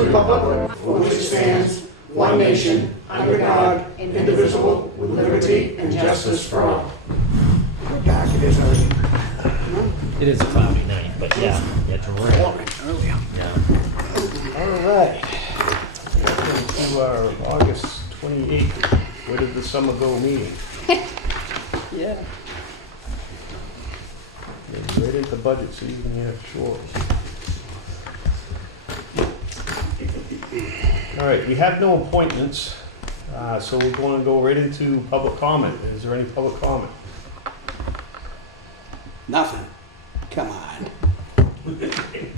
the republic for which it stands, one nation, under God, indivisible, with liberty and justice for all. What dark it is already. It is a cloudy night, but yeah, it's rain. Earlier. Yeah. All right. Welcome to our August 28th, Where Did the Summer Go meeting. Yeah. Getting right into budget season here, sure. All right, we have no appointments, so we're going to go right into public comment. Is there any public comment? Nothing. Come on.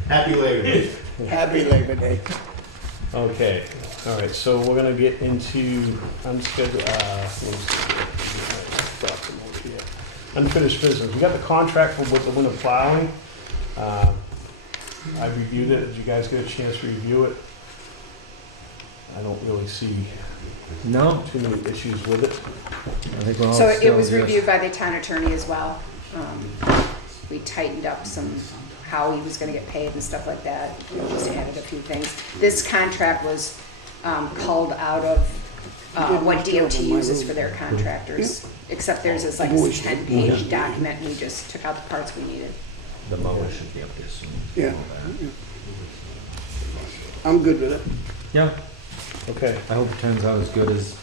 Happy Labor Day. Happy Labor Day. Okay, all right, so we're gonna get into unfinished business. We got the contract for with the winter plowing. I reviewed it. Did you guys get a chance to review it? I don't really see No, too many issues with it. I think we're all So it still was just- reviewed by the town attorney as well. We tightened up how he was gonna get paid and stuff like that. We just added a few things. This contract was culled out of what DOT uses for their contractors. Except theirs is like a 10-page document, and we just took out the parts we needed. The mower should be up there soon. Yeah. I'm good with it. Yeah, Okay. I hope it turns out as good as.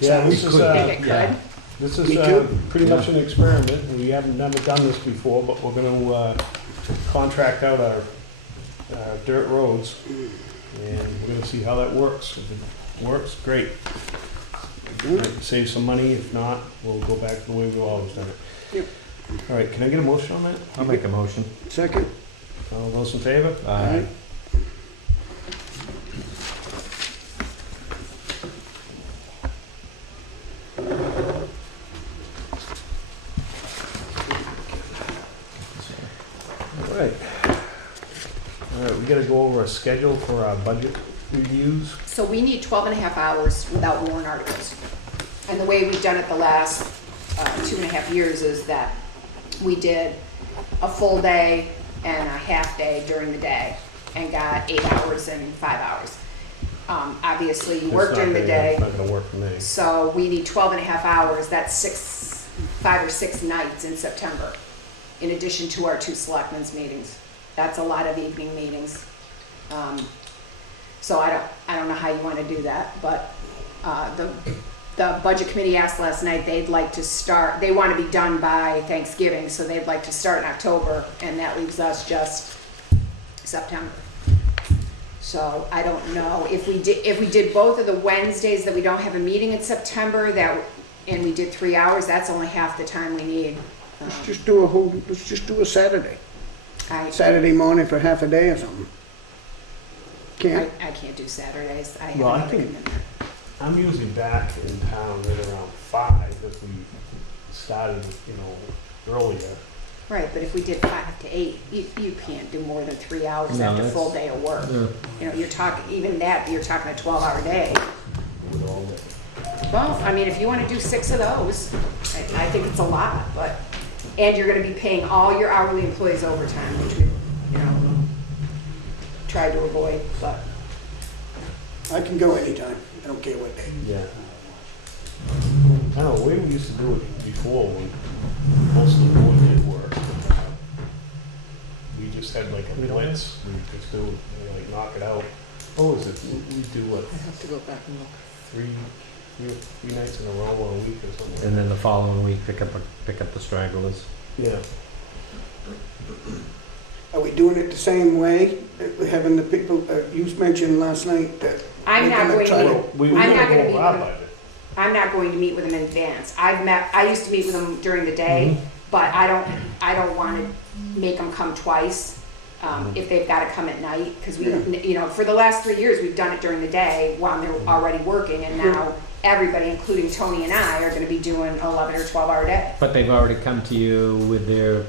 Yeah, this is, Think it could? yeah. this Me is too. pretty much an experiment. We haven't never done this before, but we're gonna contract out our dirt roads, and we're gonna see how that works. If it works, great. Save some money. If not, we'll go back to the way we've always done it. Yep. All right, can I get a motion on that? I'll make a motion. Second. All those in favor? Aye. All right. All right, we gotta go over a schedule for our budget reviews. So we need 12 and a half hours without warrant articles. And the way we've done it the last 2.5 years is that we did a full day and a half day during the day and got 8 hours and 5 hours. Obviously, you work during the day, It's not gonna work for me. so we need 12 and a half hours. That's 5 or 6 nights in September, in addition to our 2 selectmen's meetings. That's a lot of evening meetings. So I don't know how you want to do that, but the budget committee asked last night, they'd like to start, they want to be done by Thanksgiving, so they'd like to start in October, and that leaves us just September. So I don't know, if we did both of the Wednesdays that we don't have a meeting in September, and we did 3 hours, that's only half the time we need. Let's just do a Saturday. I Saturday morning for half a day or something. Can't? I can't do Saturdays, I have Well, I another think- commitment. I'm usually back in town right around 5 if we started, earlier. Right, but if we did 5 to 8, you can't do more than 3 hours No, after a that's- full day of work. Yeah. You're talking, even that, you're talking a 12-hour day. With all the- Well, I mean, if you want to do 6 of those, I think it's a lot, but, and you're going to be paying all your hourly employees overtime, which we, try to avoid, but. I can go anytime. I don't care what day. Yeah. I don't know, the way we used to do it before, when most of the board did work, we just had like a blitz, we just do, like knock it out. What was it, we do what, I have to go back and look. three nights in a row or a week or something? And then the following week, pick up the stragglers. Yeah. Are we doing it the same way? We're having the people, you mentioned last night that. I'm we're not gonna going try to, We I'm were not gonna gonna go be over our with- budget. I'm not going to meet with them in advance. I used to meet with them during the day, but I don't want to make them come twice, if they've got to come at night, because we, for the last 3 years, we've done it during the day while they're already working, and now everybody, including Tony and I, are going to be doing 11 or 12-hour day. But they've already come to you with their.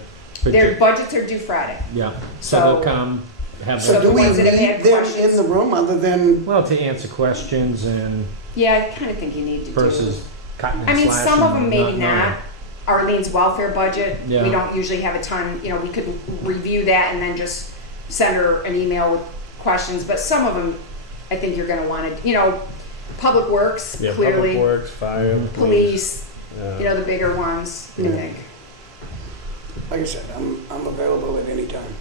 Their budgets are due Friday. Yeah, so So- they'll come, have So So their, do we the ones that have need had them in questions. the room other than, well, to answer questions and Yeah, I kind of think you need to do. versus cutting and I mean, slashing. some of them and maybe knowing. not. Arlene's welfare budget, we Yeah. don't usually have a ton, we could review that and then just send her an email with questions, but some of them, I think you're gonna wanna, Public Works, Yeah, Public clearly, Works, fire, police, uh, the bigger ones, I Yeah. think. Like I said, I'm available at any time.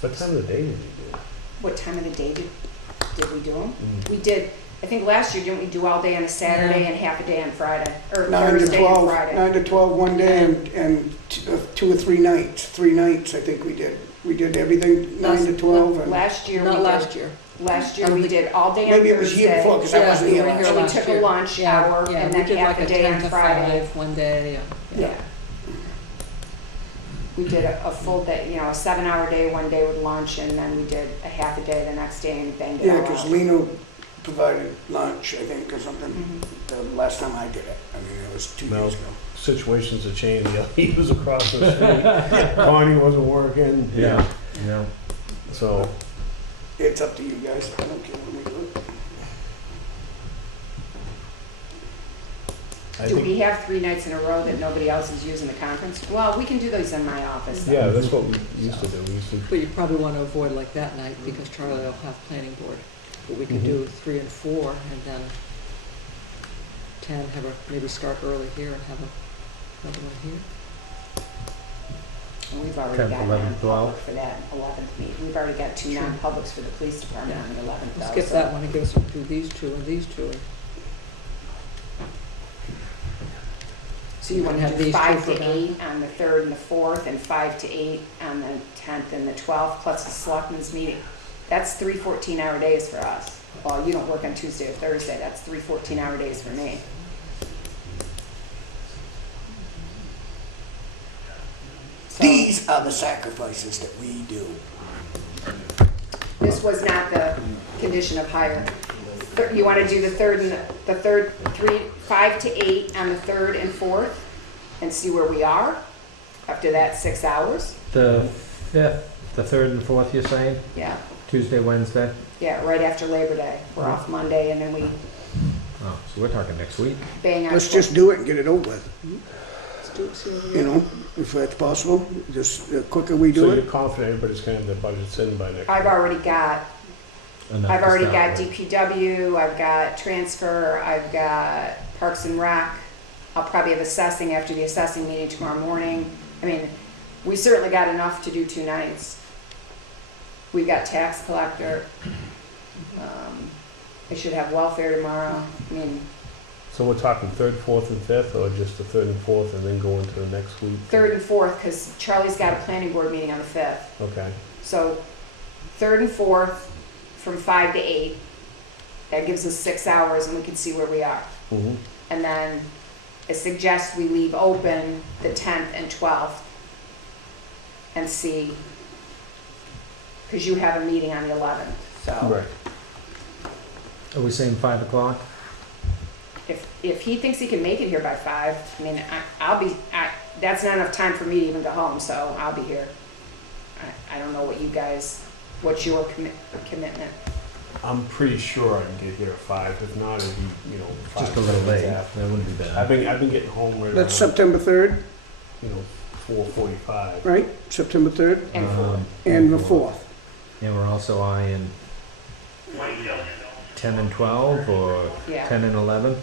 what time of the day did you do? What time of the day did we do them? Mm. We did, I think last year, didn't we do all day on a Saturday and half a day on Friday? Or 9 to Thursday and 12, Friday? 9 to 12 one day and 2 or 3 nights. 3 nights, I think we did. We did everything 9 to 12 and Last year, Not we last did, year. last year I don't we think- did all day on maybe it was year before, Thursday. because I wasn't we here were last here And year. we last took a year. lunch Yeah, hour yeah, and we then did half like a a day 10 on to Friday. 5 one day, yeah. Yeah. We did a full day, a 7-hour day one day with lunch, and then we did a half a day the next day and banged it Yeah, all because out. Lino provided lunch, I think, or something, Mhm. the last time I did it. I mean, it was 2 No. years ago. Situations have changed. He was across the street. Connie wasn't working. Yeah. So, It's up to you guys. I don't care when we do it. I Do think, we have 3 nights in a row that nobody else is using the conference? Well, we can do those in my office. yeah, that's what we used to do. We used to, But you probably want to avoid like that night because Charlie will have planning board. But we could do 3 and 4 and then 10, maybe start early here and have another one here. And we've already 10th, got 11th, 12th. non-public for that 11th meeting. We've already got 2 Sure. non-publics for the police department Yeah. on the 11th. We'll though, skip so- that one and go do these 2 and these 2. So you want to have do these 5 two to for 8 on the 3rd and the 4th, and 5 to 8 on the 10th and the 12th, plus the selectmen's meeting. That's 3 14-hour days for us. Well, you don't work on Tuesday or Thursday, that's 3 14-hour days for me. So These are the sacrifices that we do. this was not the condition of hire. You want to do the 3rd and the 3rd, 5 to 8 on the 3rd and 4th, and see where we are? After that, 6 hours? The 5th, the 3rd and 4th, you're saying? Yeah. Tuesday, Wednesday? Yeah, right after Labor Day. We're off Monday, and then we Oh, so we're talking next week. bang on. Let's just do it and get it over with, Let's do it, see what we you got. know, if that's possible. Just the quicker we so do you're it. confident everybody's going to have their budgets in by next I've week? already got, Enough I've to already start got with. DPW, I've got transfer, I've got Parks and Rec. I'll probably have assessing after the assessing meeting tomorrow morning. I mean, we certainly got enough to do 2 nights. We've got tax collector. I should have welfare tomorrow. I mean, So we're talking 3rd, 4th, and 5th, or just the 3rd and 4th, and then go into the next week? 3rd and 4th, because Charlie's got a planning board meeting on the 5th. Okay. So 3rd and 4th from 5 to 8. That gives us 6 hours and we can see where we are. Mhm. And then I suggest we leave open the 10th and 12th and see, because you have a meeting on the 11th. So Right. Are we saying 5 o'clock? if he thinks he can make it here by 5, I mean, I'll be, that's not enough time for me to even go home, so I'll be here. I don't know what you guys, what's your commitment? I'm pretty sure I can get here at 5. If not, it'd be, 5 Just a little minutes late. after. That wouldn't be I've bad. been getting home right That's around, September 3rd, 4:45. right? September 3rd And 4th. and the 4th. And we're also eyeing 10 and 12, or Yeah. 10 and 11?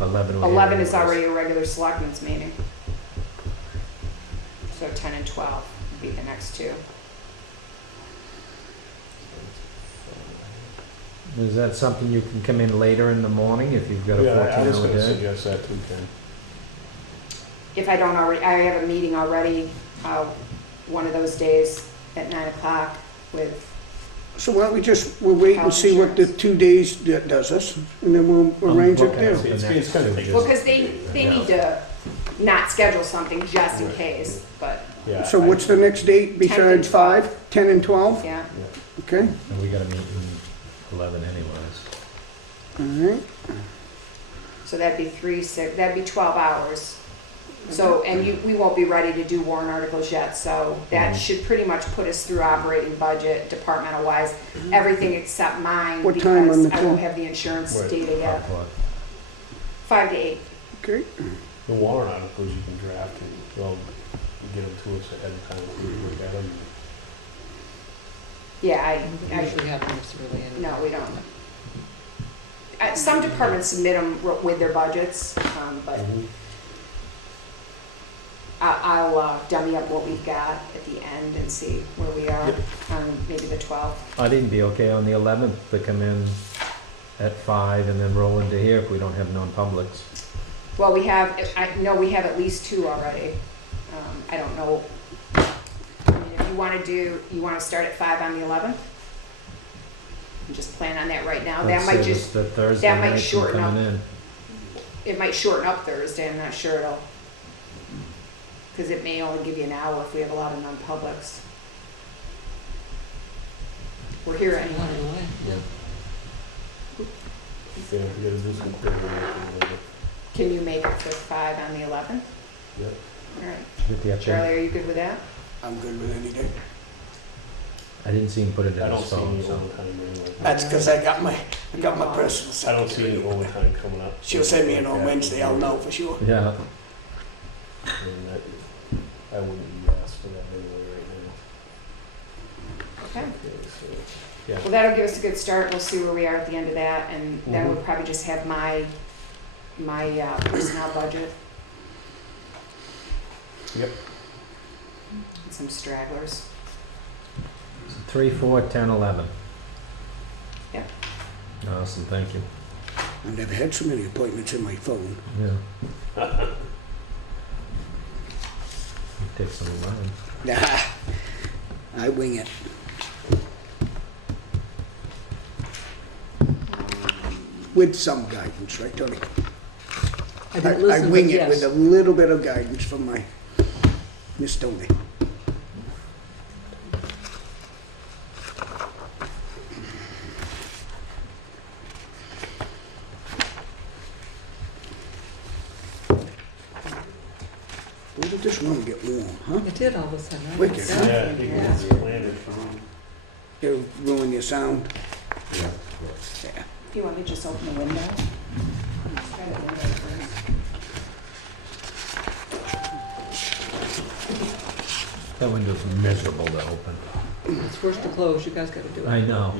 11 would be 11 is anyways. already a regular selectmen's meeting. So 10 and 12 would be the next 2. Is that something you can come in later in the morning if you've got a Yeah, I was 14-hour going to day? suggest that too, Ken. If I don't already, I have a meeting already, one of those days at 9 o'clock with, So why don't we'll wait and see what the 2 days does us, and then we'll arrange it Okay. there. The It's next gonna two take just- well, because they Yeah. need to not schedule something just in case, but, Yeah. So what's the next date 10 and besides 5? 10 and 12? yeah. Okay, And we got a meeting 11 anyways. all right. So that'd be 3, 6, that'd be 12 hours. So, and we won't be ready to do warrant articles yet, so that Mhm. should pretty much put us through operating budget, departmental wise, everything except mine, What time on because the I won't 10th? have the insurance Right. data yet. 5 o'clock. 5 to 8. Okay, The warrant articles you can draft, and, well, get them to us ahead of time, we can look at them. Yeah, We I, usually have them this early anyway. no, we don't. Some departments submit them with their budgets, but Mhm. I'll dummy up what we've got at the end and see where we are Yep. on maybe the 12th. I'd even be okay on the 11th to come in at 5 and then roll into here if we don't have non-publics. Well, I know we have at least 2 already. I don't know. I mean, if you want to start at 5 on the 11th? And just plan on that right now. That Let's might save just, us the Thursday that might night from shorten up. coming in. it might shorten up Thursday, I'm not sure it'll, because it may only give you an hour if we have a lot of non-publics. We're here Out anyway. of the way, yeah. Yeah, we gotta do some clearing. Can you make it for 5 on the 11th? Yep. All right. Get the update. Charlie, are you good with that? I'm good with any day. I didn't see him put it in I don't his see any phone, so. overtime anyway. That's because I got my personal I don't see any secretary. overtime coming up. She'll send me in on Wednesday, I'll know for sure. Yeah, And that, I wouldn't be asked for that anyway right now. Okay. Okay, so, yeah. Well, that'll give us a good start. We'll see where we are at the end of that, and then Mhm. we'll probably just have my personnel budget. Yep. And some stragglers. 3, 4, 10, 11. Yep. Awesome, thank you. I've never had so many appointments in my phone. Yeah. Take some of mine. Nah, I wing it. With some guidance, right, Tony? I didn't I listen, wing but it with yes. a little bit of guidance from my Miss Tony. When did this room get warm, huh? It did all of a sudden, right? Wicked, huh? Yeah, I think it's planted. It'll ruin your sound. Yeah. Do you want me to just open the window? Try the window first. That window's miserable to open. It's worse to close, you guys gotta do it. I know.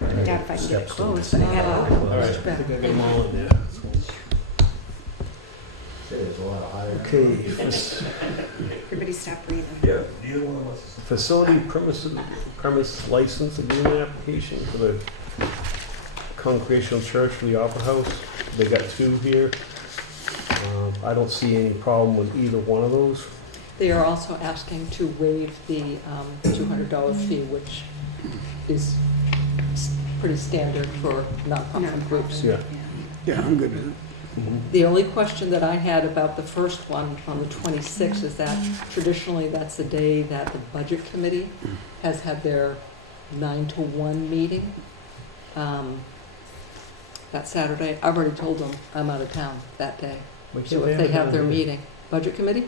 I doubt if I can get it Steps closed, to but I got it open. All right, I Much better. think I got them all in there. Okay, Everybody stop breathing. facility premise license agreement application for the Congregational Church for the Opera House. They got 2 here. I don't see any problem with either one of those. They are also asking to waive the $200 fee, which is pretty standard for nonprofit groups. Yeah. Yeah, I'm good with it. The only question that I had about the first one on the 26th is that traditionally that's the day that the Budget Committee has had their 9 to 1 meeting. That Saturday, I've already told them I'm out of town that day. So if they have their meeting, Budget Committee,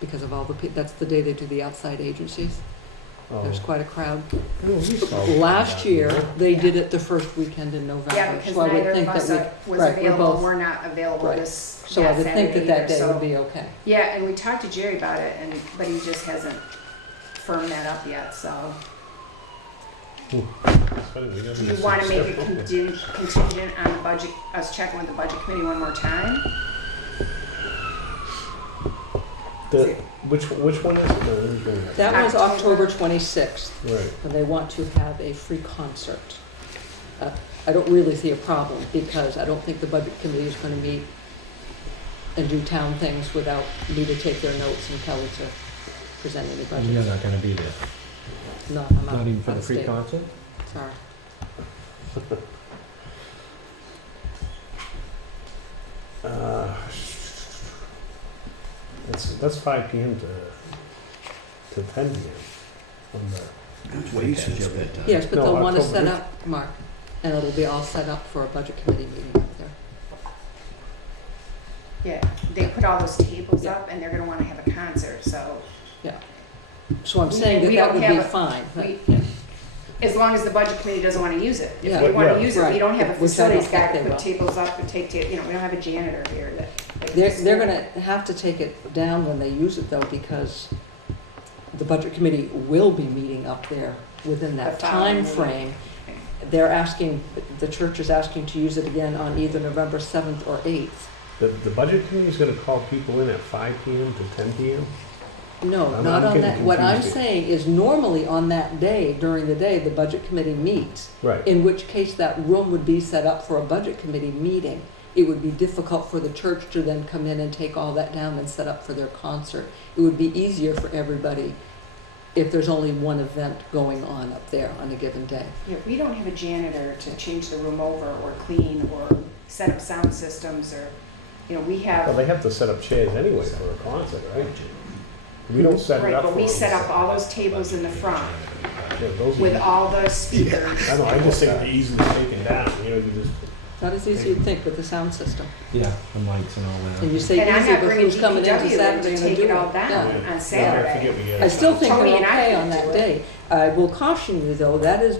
because of all the, that's the day they do the outside agencies. There's quite a crowd. Last year, they did it the first weekend in November. Yeah, because so I would neither think of us that was right, we're available, both- we're not available Right. this So I would think that that day Saturday would either, be okay. Yeah, and we talked to Jerry about it, but he just hasn't firmed that up yet, so. Do you want to make it contingent on the budget, us checking with the budget committee one more time? Which one is it? No, let me bring that. That was October. October 26th, Right. and they want to have a free concert. I don't really see a problem, because I don't think the Budget Committee is going to meet and do town things without me to take their notes and Kelly to present any And you're budget. not gonna be there. No, I'm out. Not even for out the of free state. concert? Sorry. That's 5 p.m. to 10 p.m. on the That's what he says. Yes, but No, they'll want to October. set up, Mark, and it'll be all set up for a Budget Committee meeting out there. Yeah, they put all those tables Yeah. up, and they're gonna want to have a concert, so. So I'm saying that We that don't would have be a- fine. but- we- yeah. As long as the budget committee doesn't wanna use it. If Yeah. they wanna Yeah. use it, Right. we don't have a Which I don't facilities guy think to they put will. tables up and we don't have a janitor here that. They're gonna have to take it down when they use it though, because the budget committee will be meeting up there within that The following time week. frame. They're asking, the church is asking to use it again on either November 7th or 8th. The budget committee's gonna call people in at 5 PM to 10 PM? No, I'm not on getting that. What I'm confused here. saying is normally on that day, during the day, the budget committee meets, Right. in which case that room would be set up for a budget committee meeting. It would be difficult for the church to then come in and take all that down and set up for their concert. It would be easier for everybody if there's only one event going on up there on a given day. Yeah, we don't have a janitor to change the room over or clean or set up sound systems or, we Well, have, they have to set up chairs anyway for a concert, right? We don't set it right, up for but we them. set up all those tables in the front Yeah, those are- with all the speakers. I know, I just think they're easily taken down, you just. Not as easy as you'd think with the sound system. Yeah, the mics and all And that. you say And I'm easy, not but bringing who's coming in DPW in Saturday to and take do it all it? down Yeah. on Yeah, I Saturday. forget we get I it. still think Tony they're and I okay could on that do it. day. I will caution you though, that is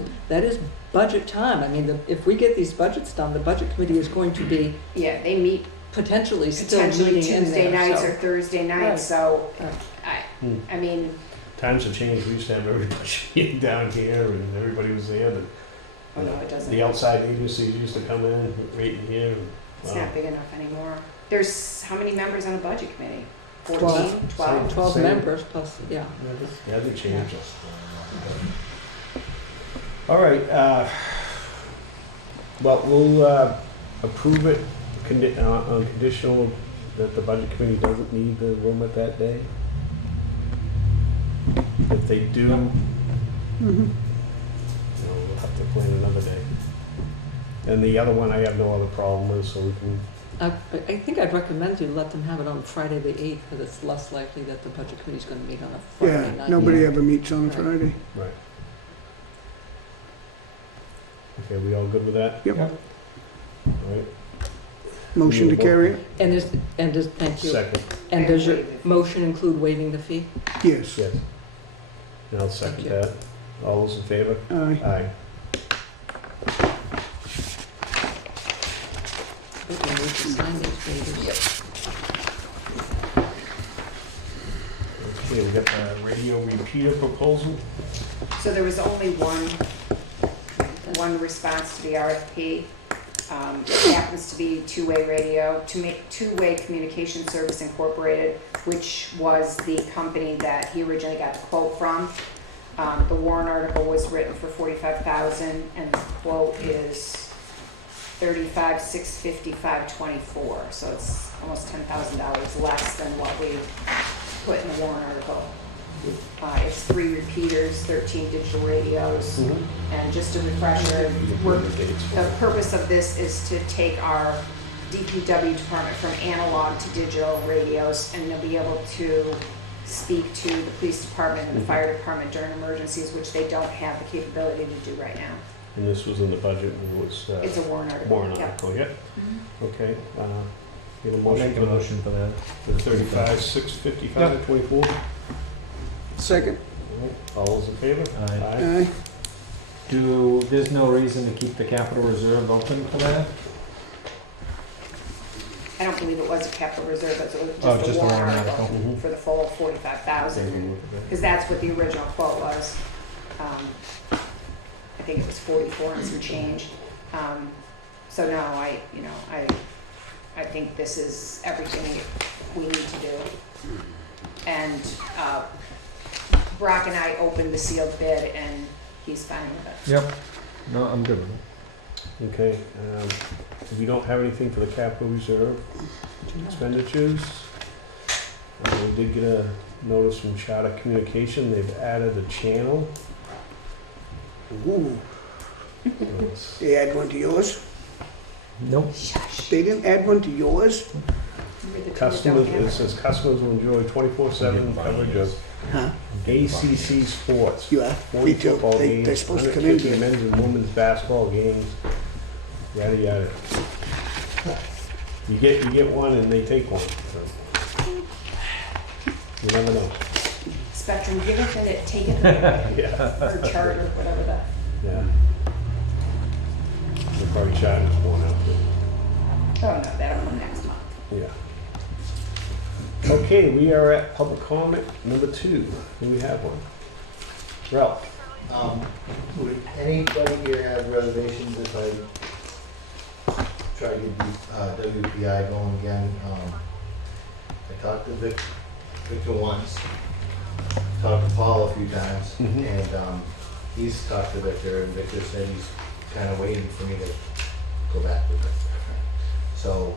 budget time. I mean, if we get these budgets done, the budget committee is going to be Yeah, they meet potentially still potentially meeting in Tuesday there, nights so. or Thursday Right. nights, so Hmm. I mean, Times have changed, we used to have everybody meeting down here and everybody was there, and oh no, it doesn't. the outside agencies used to come in, right in here. and, It's wow. not big enough anymore. There's how many members on the budget committee? 14, 12. 12? 12 Same. members plus, yeah. It hasn't changed. All right, well, we'll approve it on conditional that the budget committee doesn't need the room at that day. If they do, we'll have to plan another day. And the other one, I have no other problem with, so we can, I think I'd recommend you let them have it on Friday the 8th, because it's less likely that the budget committee's gonna meet on a Friday Yeah, night. nobody ever meets on Right. Friday. right. Okay, we all good with that? Yep. All right, Motion to carry it? Thank you. second, And does your waive the fee. motion include waiving the fee? Yes. yes. And I'll second Thank you. that. All those in favor? Aye. Aye. I think we need to sign these waivers. Okay, we got the radio repeater proposal. So there was only one response to the RFP. It happens to be two-way radio, two-way communication service incorporated, which was the company that he originally got the quote from. The warrant article was written for $45,000 and the quote is $35,655.24. So it's almost $10,000 less than what we put in the warrant article. It's 3 repeaters, 13 digital radios, and just a refresher, the purpose of this is to take our DPW department from analog to digital radios, and they'll be able to speak to the police department and the fire department during emergencies, which they don't have the capability to do right now. And this was in the budget, and it was, It's a warrant article. warrant Yep. article, yeah? Okay, get a I'll motion make a for the motion for that. 35,655.24. Second? All those in favor? Aye. Aye. There's no reason to keep the capital reserve open for that? I don't believe it was a capital reserve, it was Oh, just a warrant article Mhm. for the full 45,000. Because that's what the original quote was. I think it was 44 and some change. So no, I think this is everything we need to do. And Brock and I opened the sealed bid and he's fine with it. Yep. No, I'm good with it. Okay, we don't have anything for the capital reserve expenditures. We did get a notice from Charter Communication, they've added a channel. Ooh, It's- they add one to yours? Nope. They didn't add one to yours? Remember the two Customers, don't have it says customers will enjoy 24/7 coverage of Huh? ACC sports. You are? 40 Me too. football games, They're supposed to come in 150 here. men's and women's basketball games, yada, yada. You get one and they take one. So. You never know. Spectrum, give it, take it away. Yeah. Or Charter, whatever that. Yeah. They're probably charging us more now, too. Oh, no, that'll come next month. Yeah. Okay, we are at public comment number 2. Do we have one? Ralph? Would anybody here have reservations if I try to get WPI going again? I talked to Victor once, talked to Paul a few times, Mhm. and he's talked to Victor, and Victor said he's kind of waiting for me to go back with Victor. So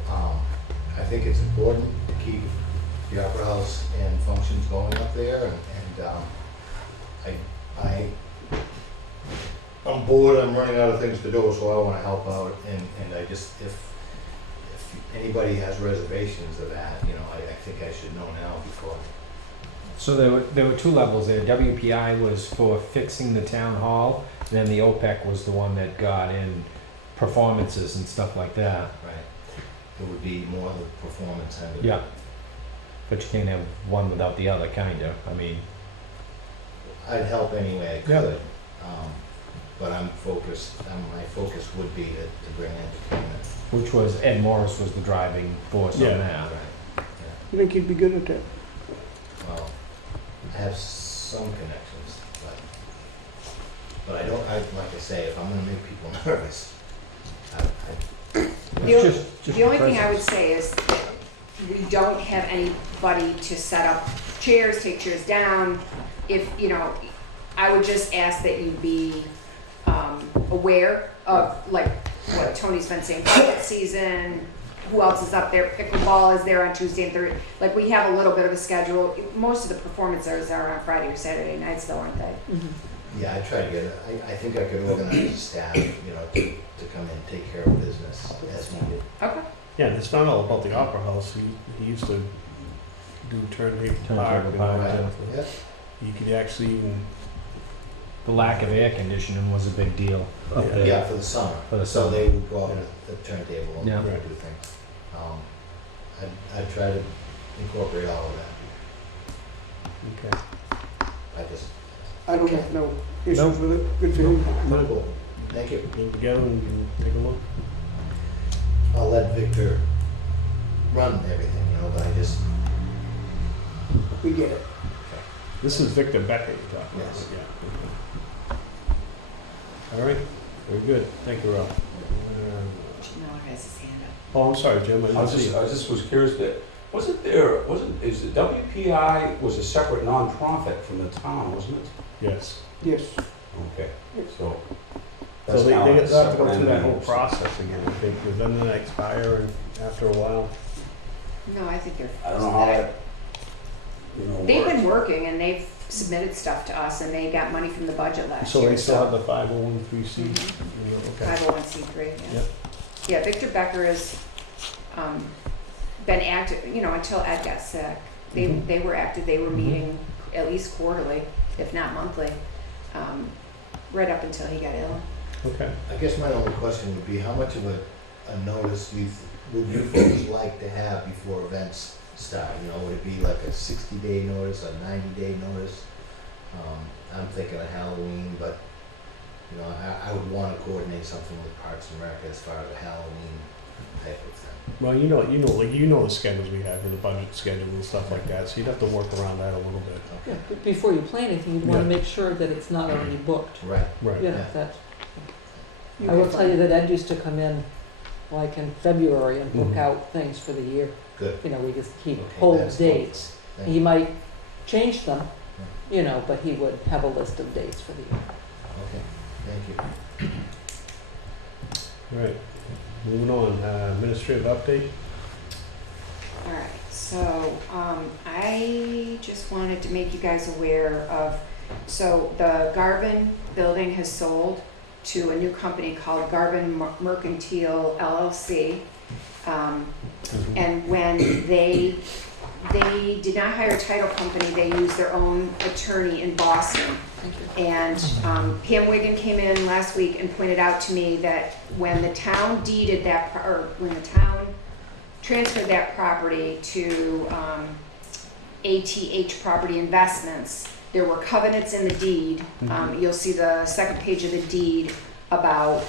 I think it's important to keep the Opera House and functions going up there, and I'm bored, I'm running out of things to do, so I want to help out, and I just, if anybody has reservations of that, you know, I think I should know now before. So there were 2 levels there. WPI was for fixing the town hall, and then the OPEC was the one that got in performances and stuff like that. Right. It would be more the performance end of it. Yeah. But you can't have one without the other, kind of. I mean, I'd help any way I Yeah. could, but my focus would be to bring entertainment. which was Ed Morris was the driving force Yeah. on that. Right. You think he'd be good at that? Well, I have some connections, but I don't, like I say, if I'm gonna make people nervous, I It's The only thing I would presence. say is that we don't have anybody to set up chairs, take chairs down. If, you know, I would just ask that you be aware of, like, what Tony's been saying, budget season, who else is up there, pickleball is there on Tuesday and Thursday. Like, we have a little bit of a schedule. Most of the performances are on Friday or Saturday nights though, aren't they? Yeah, I try to get it. I think I could organize a staff, you know, to come in and take care of business as needed. Okay. Yeah, it's not all about the Opera House. He used to do turntable park and all Park, that. Yeah. You could actually even, The lack of air conditioning was a big deal up Yeah. there. Yeah, for the summer. For the So summer. they would go out Yeah. with the turntable and Yeah. do things. I'd try to incorporate all of that. okay. I just, I don't have no issues with it. Good for him. cool. Thank you. Get together and take a look. I'll let Victor run everything, you know, but I just, We get it. This is Victor Becker you're talking about. Yes. Yeah. All right, very good. Thank you, Ralph. Miller has his hand up. Oh, I'm sorry, Jim. I I didn't see you. just was curious that, is the WPI was a separate nonprofit from the town, wasn't it? Yes. Yes. Okay, so. So that's they kinda have like to go separate through that whole entities. process again, I think, because then they expire and after a while. No, I think they're. I don't know how that, you know, They've been works. working and they've submitted stuff to us and they got money from the budget last So year. they still have the 501(c)(3). Mhm. Okay. 501c3, yeah. Yep. Yeah, Victor Becker has been active, you know, until Ed got sick. Mhm. They were active, they were meeting at least quarterly, if not monthly, right up until he got ill. Okay. I guess my only question would be, how much of a notice would you folks like to have before events start? You know, would it be like a 60-day notice, a 90-day notice? I'm thinking of Halloween, but, you know, I would want to coordinate something with Parks and Rec as far as a Halloween type of thing. Well, you know the schedules we have for the budget schedule and stuff like that, so you'd have to work around that a little bit. Yeah, Okay. but before you plan anything, you'd want Yeah. to make sure that it's not already booked. Right. Right. You know, Yeah. that, You I will get tell you that Ed used to come in like in February and book Mhm. out things for the year. Good. You know, he'd Okay, hold that's dates. Thank He you. might change them, you know, but he would have a list of dates for the year. Okay, thank you. All right. Moving on, administrative update. All right, so I just wanted to make you guys aware of, so the Garvin building has sold to a new company called Garvin Mercantile LLC. And when they did not hire a title company, they used their own attorney in Boston. Thank you. And Pam Wigan came in last week and pointed out to me that when the town deeded that, or when the town transferred that property to ATH Property Investments, there were covenants in the deed. You'll see the second page of the deed about,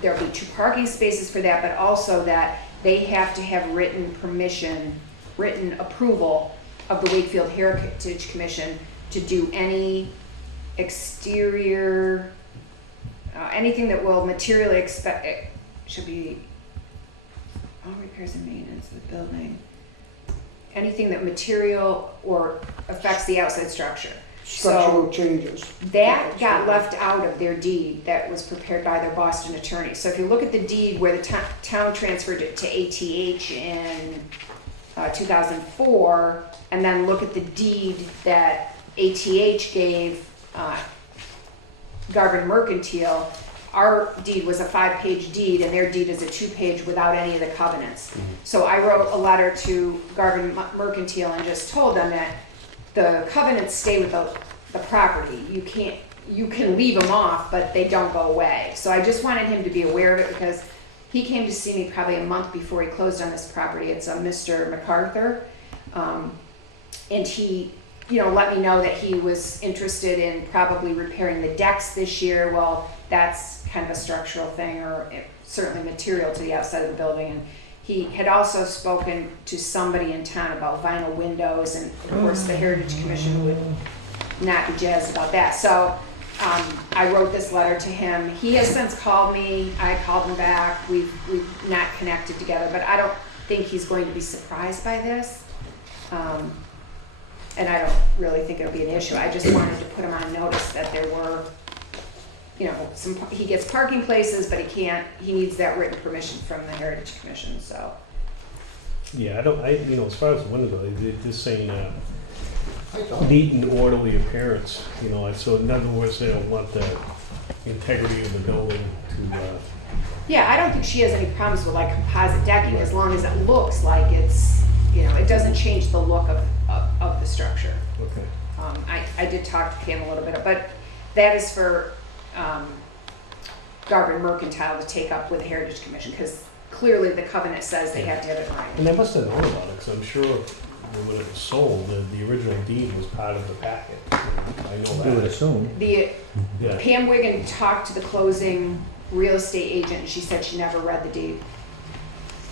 there'll be 2 parking spaces for that, but also that they have to have written approval of the Wakefield Heritage Commission to do any exterior, anything that will materially should be all repairs and maintenance of the building. Anything that material or affects the outside structure. Structural changes. That got left out of their deed that was prepared by their Boston attorney. So if you look at the deed where the town transferred it to ATH in 2004, and then look at the deed that ATH gave Garvin Mercantile, our deed was a 5-page deed, and their deed is a 2-page without any of the covenants. So I wrote a letter to Garvin Mercantile and just told them that the covenants stay with the property. You can leave them off, but they don't go away. So I just wanted him to be aware of it, because he came to see me probably a month before he closed on this property. It's a Mr. MacArthur. And he, let me know that he was interested in probably repairing the decks this year. Well, that's kind of a structural thing, or certainly material to the outside of the building. And he had also spoken to somebody in town about vinyl windows, and of course the Heritage Commission would not be jazzed about that. So I wrote this letter to him. He has since called me. I called him back. We've not connected together, but I don't think he's going to be surprised by this. And I don't really think it'll be an issue. I just wanted to put him on notice that there were, he gets parking places, but he needs that written permission from the Heritage Commission, so. Yeah, as far as the window, they're just saying, neat and orderly appearance, so in other words, they don't want the integrity of the building to, Yeah, I don't think she has any problems with composite decking, as long as it looks like it's, it doesn't change the look of the structure. okay. I did talk to Pam a little bit, but that is for Garvin Mercantile to take up with the Heritage Commission, because clearly the covenant says they have to have it right. And they must have known about it, because I'm sure when it was sold, the original deed was part of the packet. I know that. You would assume. Yeah. Pam Wigan talked to the closing real estate agent, and she said she never read the deed.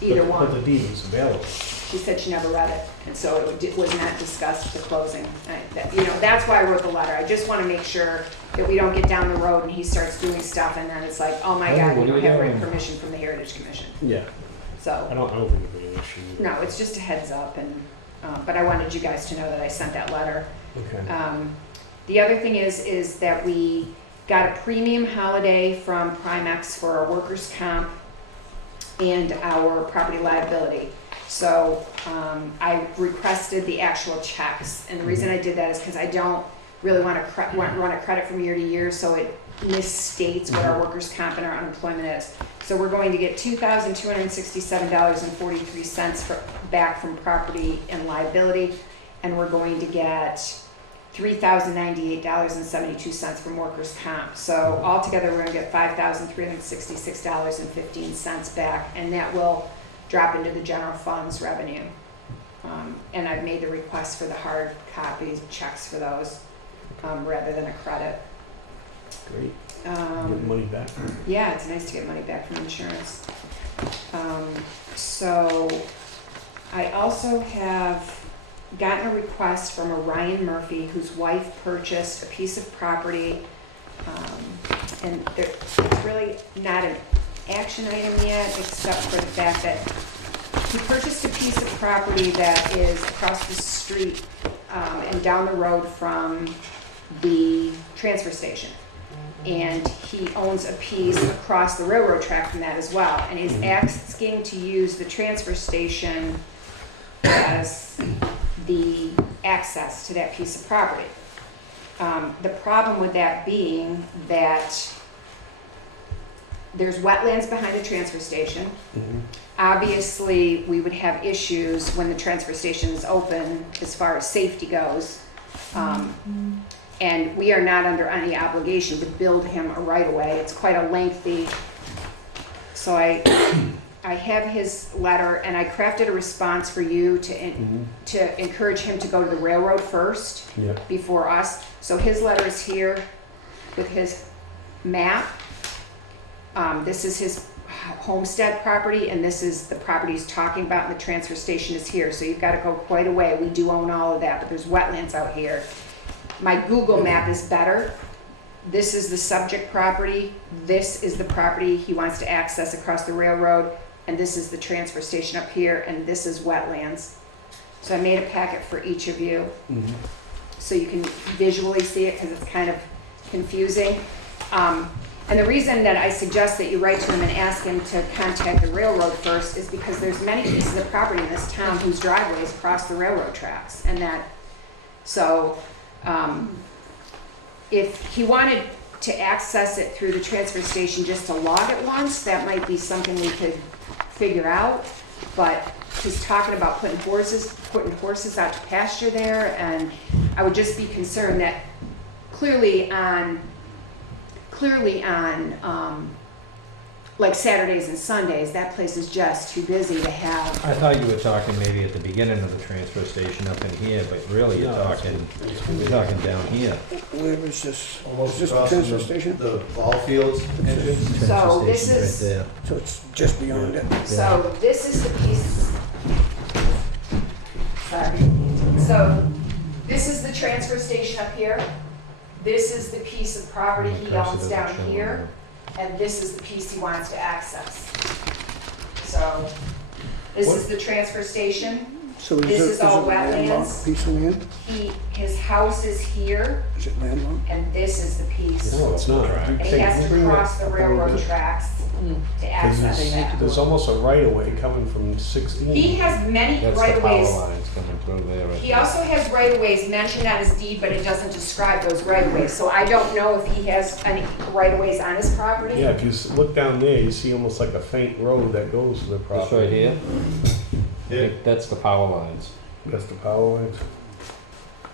Either one. But the deed was available. She said she never read it, and so it was not discussed at the closing. That's why I wrote the letter. I just want to make sure that we don't get down the road and he starts doing stuff, and then it's like, oh my God, we don't have written permission from the Heritage Commission. Yeah. So. I don't think it'd be an issue. No, it's just a heads up, and but I wanted you guys to know that I sent that letter. Okay. The other thing is that we got a premium holiday from Primex for our workers' comp and our property liability. So I requested the actual checks, and the reason I did that is because I don't really want to run a credit from year to year, so it misstates what our workers' comp and our unemployment is. So we're going to get $2,267.43 back from property and liability, and we're going to get $3,098.72 from workers' comp. So altogether, we're going to get $5,366.15 back, and that will drop into the general fund's revenue. And I've made the request for the hard copies, checks for those, rather than a credit. Great. Get money back. Yeah, it's nice to get money back from insurance. So I also have gotten a request from a Ryan Murphy, whose wife purchased a piece of property, and it's really not an action item yet, except for the fact that he purchased a piece of property that is across the street and down the road from the transfer station. And he owns a piece across the railroad track from that as well. And he's asking to use the transfer station as the access to that piece of property. The problem with that being that there's wetlands behind the transfer station. Obviously, we would have issues when the transfer station is open as far as safety goes. And we are not under any obligation to build him a right-of-way. It's quite a lengthy, so I I have his letter, and I crafted a response for you to encourage him to go to the railroad first Yeah. before us. So his letter is here with his map. This is his homestead property, and this is the property he's talking about, and the transfer station is here. So you've got to go quite a way. We do own all of that, but there's wetlands out here. My Google map is better. This is the subject property. This is the property he wants to access across the railroad, and this is the transfer station up here, and this is wetlands. So I made a packet for each of you, so you can visually see it, because it's kind of confusing. And the reason that I suggest that you write to him and ask him to contact the railroad first is because there's many pieces of property in this town whose driveways cross the railroad tracks, and that, so, if he wanted to access it through the transfer station just to log it once, that might be something we could figure out. But he's talking about putting horses out to pasture there, and I would just be concerned that clearly on like Saturdays and Sundays, that place is just too busy to have. I thought you were talking maybe at the beginning of the transfer station up in here, but really you're No, talking down here. Where is this? Almost Is this the across transfer from station? the ball fields entrance. So this Transfer is- station's right So it's just beyond it. So this is the piece. Sorry. So this is the transfer station up here. This is the piece of property there. he Across it owns doesn't down show here, and this is the piece he wants to access. So this is the transfer station. So This is all it a landlocked wetlands. piece of land? His house is here, Is it landlocked? and this is the piece. No, it's not. Right. And he has to cross the railroad tracks to access that. There's almost a right of way coming from 16. He has many That's the power right-of-ways. lines coming through there. right He there. also has right-of-ways mentioned on his deed, but it doesn't describe those right-of-ways. So I don't know if he has any right-of-ways on his property. Yeah, if you look down there, you see almost like a faint road that goes to the This property. right here, I Yeah, think that's the power lines. That's the power lines.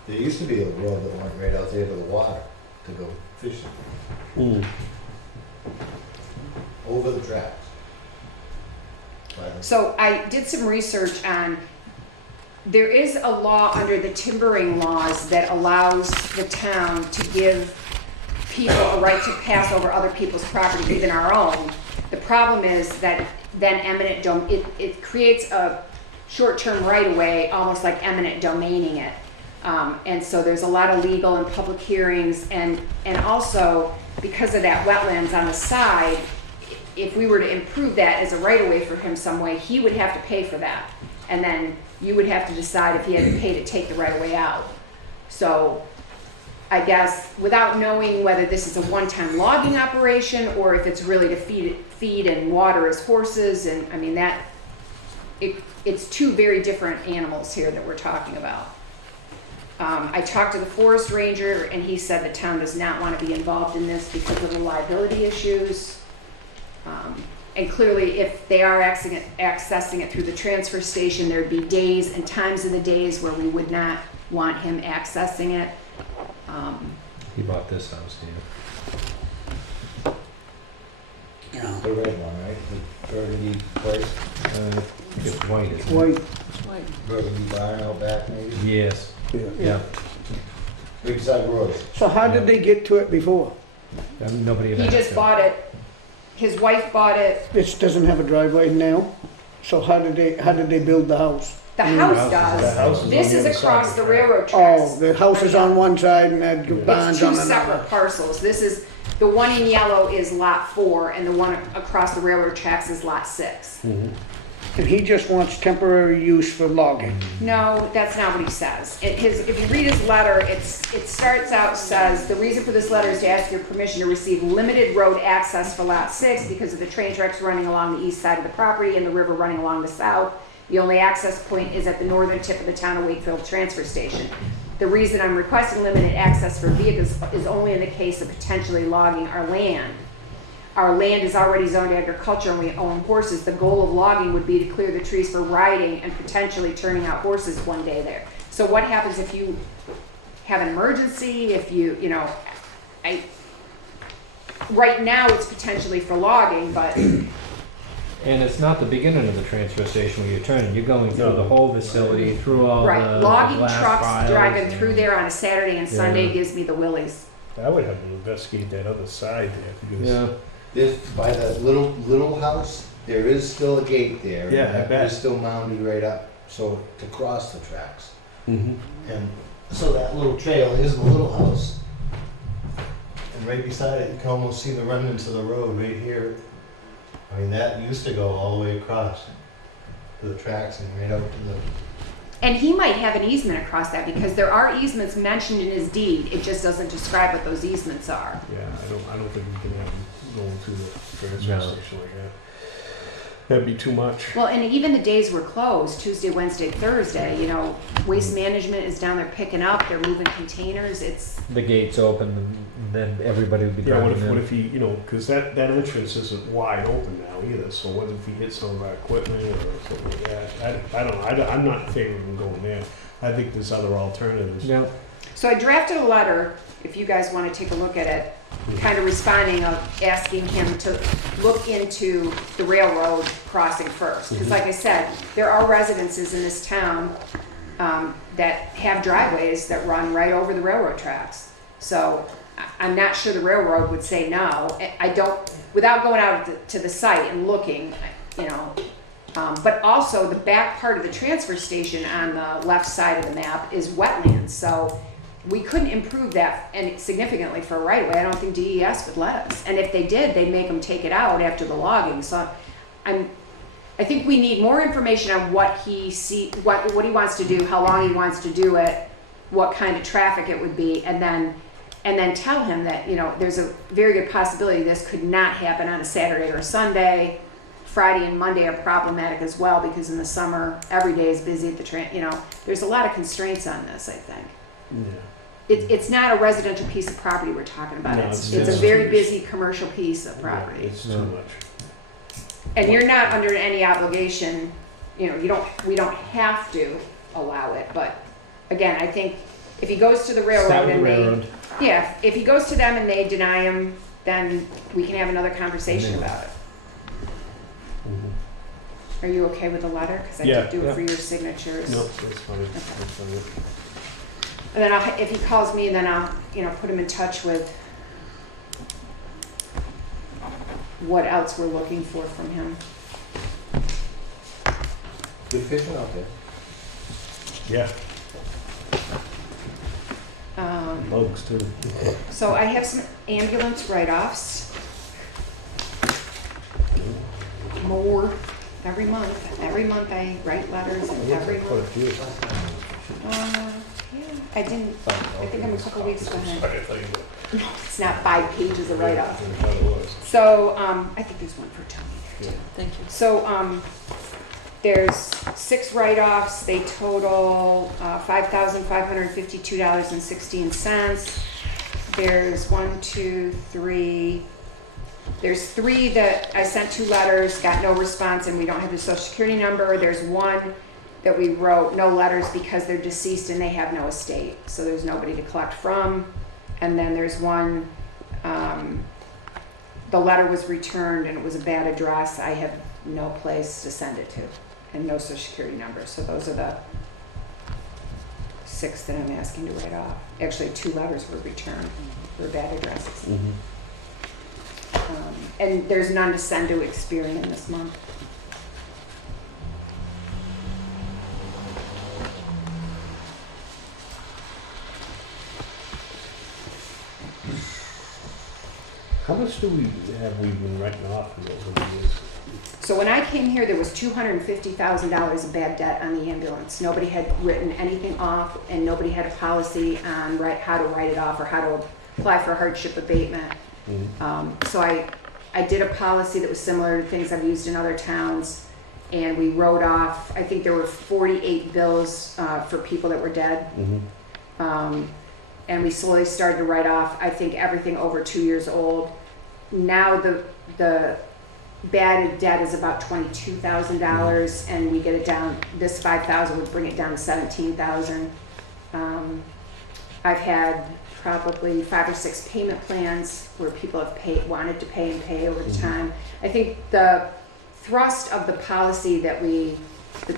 there used to be a road that went right out there to the water to go fishing, over the tracks. But So I did some research on, there is a law under the timbering laws that allows the town to give people a right to pass over other people's property, even our own. The problem is that then it creates a short-term right-of-way, almost like eminent domaining it. And so there's a lot of legal and public hearings, and also, because of that wetlands on the side, if we were to improve that as a right-of-way for him some way, he would have to pay for that. And then you would have to decide if he had to pay to take the right-of-way out. So I guess, without knowing whether this is a one-time logging operation or if it's really to feed and water his horses, and I mean it's two very different animals here that we're talking about. I talked to the forest ranger, and he said the town does not want to be involved in this because of the liability issues. And clearly, if they are accessing it through the transfer station, there'd be days and times of the days where we would not want him accessing it. He bought this house here. Yeah. the red one, right? The burgundy place, I think it's white, isn't it? White, It's like, burgundy barn out back maybe. Yes, Yeah. yeah. Big side roads. so how did they get to it before? Nobody had He asked just him. bought it, his wife bought it, This doesn't have a driveway now, so how did they build the house? the house does. The house is on This the is other side across of the the track. railroad tracks. Oh, the house is on one side and that It's barn's two on separate another. parcels. This is, the one in yellow is lot 4, and the one across the railroad tracks is lot 6. And he just wants temporary use for logging. No, that's not what he says. If you read his letter, it starts out, says, the reason for this letter is to ask your permission to receive limited road access for lot 6 because of the train tracks running along the east side of the property and the river running along the south. The only access point is at the northern tip of the town of Wakefield transfer station. The reason I'm requesting limited access for vehicles is only in the case of potentially logging our land. Our land is already zoned agriculture and we own horses. The goal of logging would be to clear the trees for riding and potentially turning out horses one day there. So what happens if you have an emergency, if right now it's potentially for logging, but And it's not the beginning of the transfer station where you're turning, you're going through No. the whole facility, through all Right, the logging glass trucks files driving and- through there on a Saturday and Sunday Yeah. gives me the willies. I would have to investigate that other side there, because. Yeah, This, by the little house, there is still a gate there. and Yeah, I that bet. is still mounted right up, so to cross the tracks. Mhm. And so that little trail is the little house. And right beside it, you can almost see the remnants of the road right here. I mean, that used to go all the way across to the tracks and right out to the, And he might have an easement across that because there are easements mentioned in his deed. It just doesn't describe what those easements are. Yeah, I don't think we can have them going through the transfer No. station like that. That'd be too much. Well, and even the days we're closed, Tuesday, Wednesday, Thursday, you know, Waste Management is down there picking up, they're moving containers, it's, the gate's open, and then everybody would be Yeah, what driving if in. he, you know, because that entrance isn't wide open now either, so what if he hits some of our equipment or something like that? I don't know, I'm not in favor of him going there. I think there's other alternatives. Yeah, so I drafted a letter, if you guys want to take a look at it, kind of responding of asking him to look into the railroad crossing first. Because like I said, there are residences in this town that have driveways that run right over the railroad tracks. So I'm not sure the railroad would say no. I don't, without going out to the site and looking, you know. But also the back part of the transfer station on the left side of the map is wetlands. So we couldn't improve that and significantly for a right of way. I don't think DES would let us. And if they did, they'd make them take it out after the logging. So I think we need more information on what he what he wants to do, how long he wants to do it, what kind of traffic it would be, and then tell him that, you know, there's a very good possibility this could not happen on a Saturday or a Sunday. Friday and Monday are problematic as well because in the summer, every day is busy at the you know, there's a lot of constraints on this, I think. Yeah. It's not a residential piece of property we're talking about. No, It's it's a just- very busy commercial piece of Yeah, property. it's too Yeah. much. And you're not under any obligation, you know, we don't have to allow it, but again, I think if he goes to the start railroad with and the they, railroad. yeah, if he goes to them and they deny him, then we can have another conversation Mhm. about it. Mhm. Are you okay with the letter? Because I Yeah. did do it Yeah. for your signatures. No, that's fine, that's fine. And then if he calls me, then I'll, you know, put him in touch with what else we're looking for from him. good fishing out there. Yeah, Um, bugs too. So I have some ambulance write-offs. More every month. Every month I write letters and every Quite a month. few. Yeah, I didn't, I think I'm a couple weeks behind. Sorry, I thought you No, it's not 5 pages of write-off. I thought it was. So, I think there's one for Tony there too. Thank you. So, there's 6 write-offs, they total $5,552.16. There's 1, 2, 3, there's 3 that I sent 2 letters, got no response, and we don't have the social security number. There's 1 that we wrote no letters because they're deceased and they have no estate, so there's nobody to collect from. And then there's 1, the letter was returned and it was a bad address. I have no place to send it to and no social security number. So those are the 6 that I'm asking to write off. Actually, 2 letters were returned for bad addresses. And there's none to send to Experian this month. How much have we been writing off in those over the years? So when I came here, there was $250,000 of bad debt on the ambulance. Nobody had written anything off, and nobody had a policy on how to write it off or how to apply for hardship abatement. So I did a policy that was similar to things I've used in other towns, and we wrote off, I think there were 48 bills for people that were dead. And we slowly started to write off, I think, everything over 2 years old. Now the bad debt is about $22,000, and we get it down, this $5,000 would bring it down to $17,000. I've had probably 5 or 6 payment plans where people have wanted to pay and pay over the time. I think the thrust of the policy that the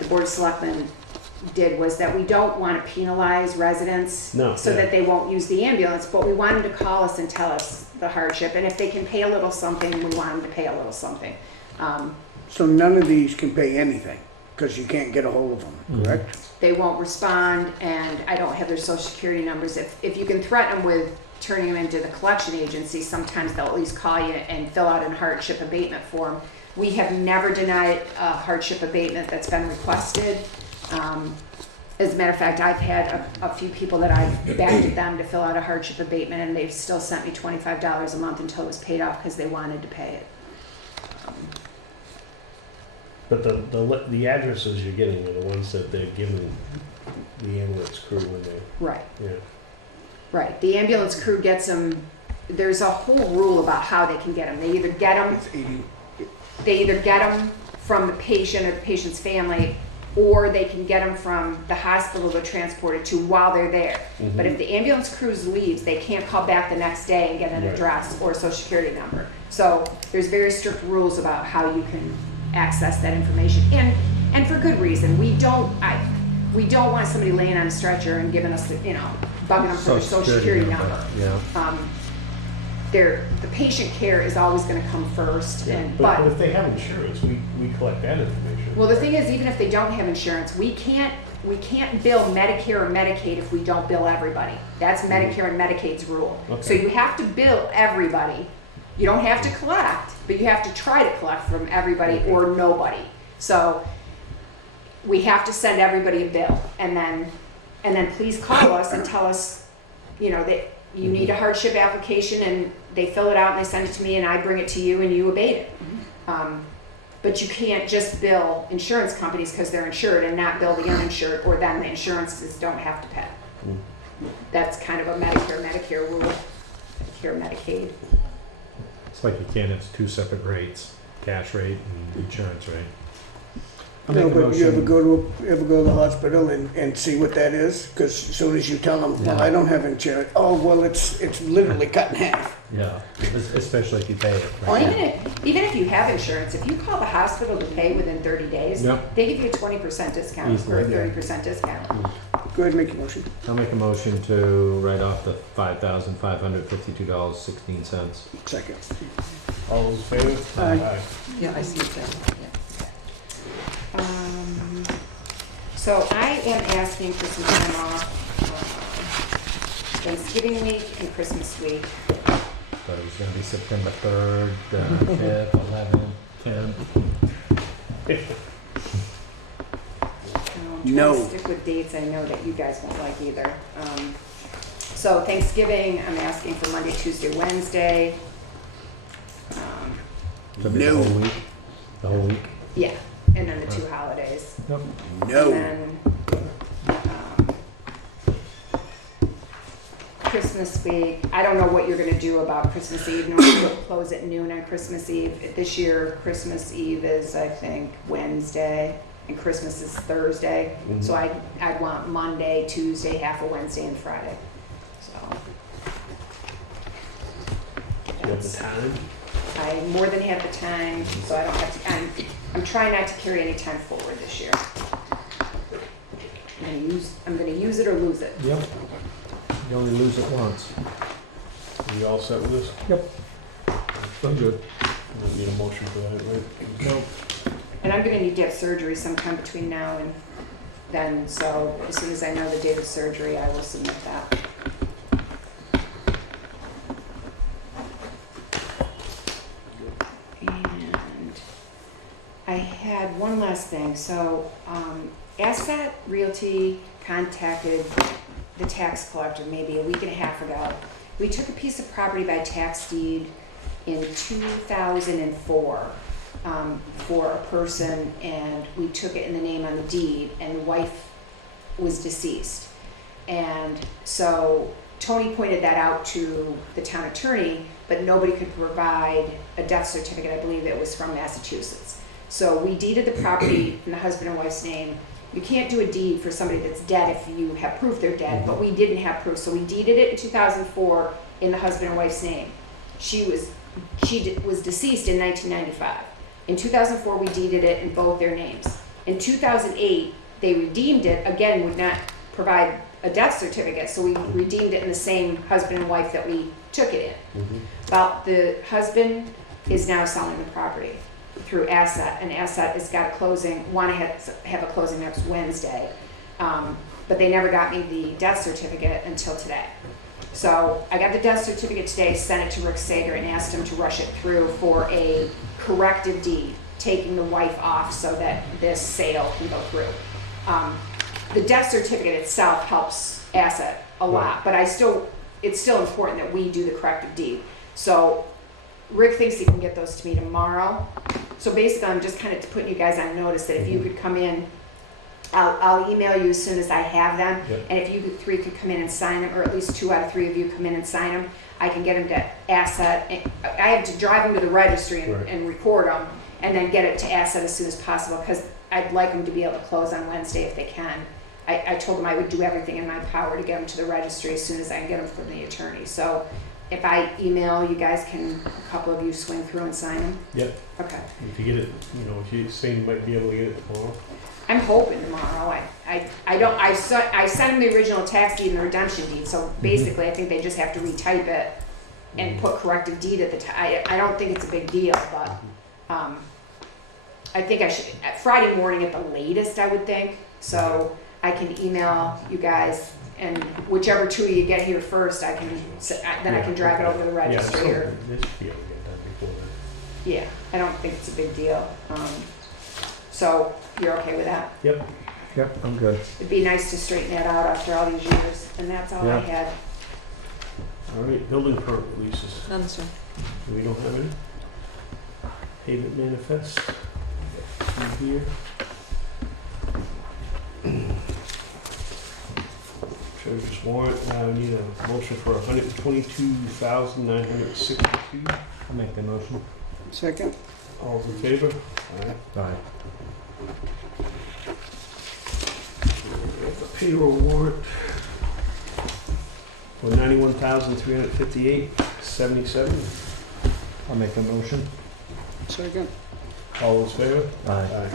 Board of Selectmen did was that we don't want to penalize residents No, so yeah. that they won't use the ambulance, but we want them to call us and tell us the hardship, and if they can pay a little something, we want them to pay a little something. So none of these can pay anything, because you can't get a hold of them, correct? They won't respond, and I don't have their social security numbers. If you can threaten them with turning them into the collection agency, sometimes they'll at least call you and fill out a hardship abatement form. We have never denied a hardship abatement that's been requested. As a matter of fact, I've had a few people that I've begged them to fill out a hardship abatement, and they've still sent me $25 a month until it was paid off because they wanted to pay it. But the addresses you're getting are the ones that they're giving the ambulance crew when they, Right. yeah. Right, the ambulance crew gets them, there's a whole rule about how they can get them. They either get them, from the patient or the patient's family, or they can get them from the hospital they're transported to while they're there. But if the ambulance crew leaves, they can't call back the next day and get an Right. address or a social security number. So there's very strict rules about how you can access that information, and for good reason. We don't want somebody laying on a stretcher and giving us, bugging them for their social security number. Yeah. The patient care is always gonna come first, But if they have insurance, we collect that information. well, the thing is, even if they don't have insurance, we can't bill Medicare or Medicaid if we don't bill everybody. That's Medicare and Medicaid's rule. So Okay. you have to bill everybody. You don't have to collect, but you have to try to collect from everybody or nobody. So we have to send everybody a bill, and then please call us and tell us, that you need a hardship application, and they fill it out and they send it to me, and I bring it to you and you abate it. But you can't just bill insurance companies because they're insured and not bill the uninsured, or then the insurances don't have to pay. That's kind of a Medicare rule, Medicare, Medicaid. It's like you can't have two separate rates, cash rate and insurance rate. I'll No, make a but you ever motion. go to the hospital and see what that is? Because as soon as you tell them, well, Yeah. I don't have insurance, oh, well, it's literally cut in half. Yeah, especially if you pay it. Well, right? even if you have insurance, if you call the hospital to pay within 30 days, Yep. they give you a 20% discount or a Easily, yeah. 30% discount. Go ahead and make your motion. I'll make a motion to write off the $5,552.16. Second. All those in favor? Aye. Yeah, I see what you're saying, yeah. So I am asking for some time off Thanksgiving week and Christmas week. So it was gonna be September 3rd, 5th, 11th, 10th. I'm No. trying to stick with dates I know that you guys won't like either. So Thanksgiving, I'm asking for Monday, Tuesday, Wednesday. So it'll be No. The whole week? The whole week? Yeah, and then the two holidays. Yep. No. And then, Christmas week, I don't know what you're gonna do about Christmas Eve. Normally we'll close at noon on Christmas Eve. This year, Christmas Eve is, I think, Wednesday, and Christmas is Thursday. So I'd want Monday, Tuesday, half of Wednesday, and Friday, so. You have the time? I more than have the time, so I don't have to, I'm trying not to carry any time forward this year. I'm gonna use it or lose it. Yep. You only lose it once. Are you all set with this? I'm good. You don't need a motion for that, right? Nope. And I'm gonna need to have surgery sometime between now and then, so as soon as I know the date of surgery, I will submit that. And I had one last thing, so, Asphalt Realty contacted the tax collector maybe a week and a half ago. We took a piece of property by tax deed in 2004 for a person, and we took it in the name on the deed, and the wife was deceased. And so Tony pointed that out to the town attorney, but nobody could provide a death certificate. I believe it was from Massachusetts. So we deeded the property in the husband and wife's name. You can't do a deed for somebody that's dead if you have proof they're dead, but we didn't have proof. So we deeded it in 2004 in the husband and wife's name. She was deceased in 1995. In 2004, we deeded it in both their names. In 2008, they redeemed it, again, would not provide a death certificate, so we redeemed it in the same husband and wife that we took it in. Well, the husband is now selling the property through Asset, and Asset has got a closing, want to have a closing next Wednesday. But they never got me the death certificate until today. So I got the death certificate today, sent it to Rick Sager, and asked him to rush it through for a corrective deed, taking the wife off so that this sale can go through. The death certificate itself helps Asset a lot, but it's still important that we do the corrective deed. So Rick thinks he can get those to me tomorrow. So basically, I'm just kind of putting you guys on notice that if you could come in, I'll email you as soon as I have them. Yep. And if you three could come in and sign them, or at least 2 out of 3 of you come in and sign them, I can get them to Asset. I have to drive them to the registry Right. and record them, and then get it to Asset as soon as possible, because I'd like them to be able to close on Wednesday if they can. I told them I would do everything in my power to get them to the registry as soon as I can get them from the attorney. So if I email, you guys can, a couple of you swing through and sign them? Yep. Okay. If you get it, if you say you might be able to get it tomorrow. I'm hoping tomorrow. I sent them the original tax deed and the redemption deed, so basically I think they just have to retype it and put corrective deed at the top. I don't think it's a big deal, but I think I should, Friday morning at the latest, I would think. So I can email you guys, and whichever 2 of you get here first, I can drive it over to the registry. Yeah, Or, this field get done before then. yeah, I don't think it's a big deal. So you're okay with that? Yep. Yep, I'm good. It'd be nice to straighten that out after all these years, and that's all I Yeah. had. All right, building permit releases. None, sir. We don't have any. Payment manifest. Two here. Treasurer's warrant, we need a motion for $122,962. I'll make the motion. Second? All's in favor? Aye. Aye. We have the payroll warrant for $91,358.77. I'll make the motion. Second? All those in favor? Aye. Aye.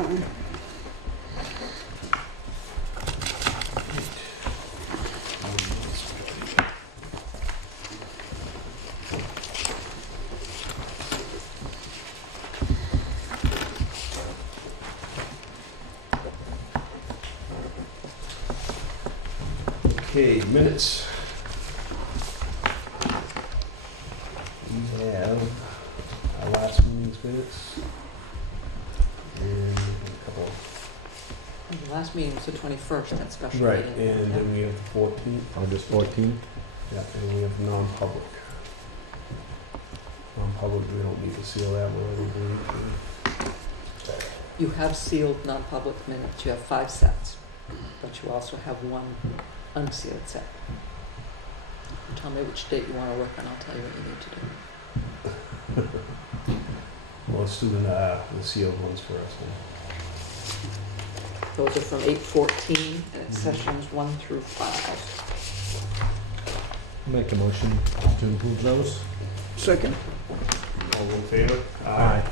Okay, minutes. We have our last meeting's minutes. And a couple. And the last meeting was the 21st, that special Right, meeting. and then we have the 14th. August 14th. Yeah, and we have non-public. Non-public, we don't need to seal that one, I don't believe. You have sealed non-public minutes, you have 5 sets, but you also have 1 unsealed set. Tell me which date you want to work on, I'll tell you what you need to do. Well, let's do the sealed ones first. Those are from 8/14, and it's sessions 1 through 5. I'll make a motion to approve those. Second? All in favor? Aye.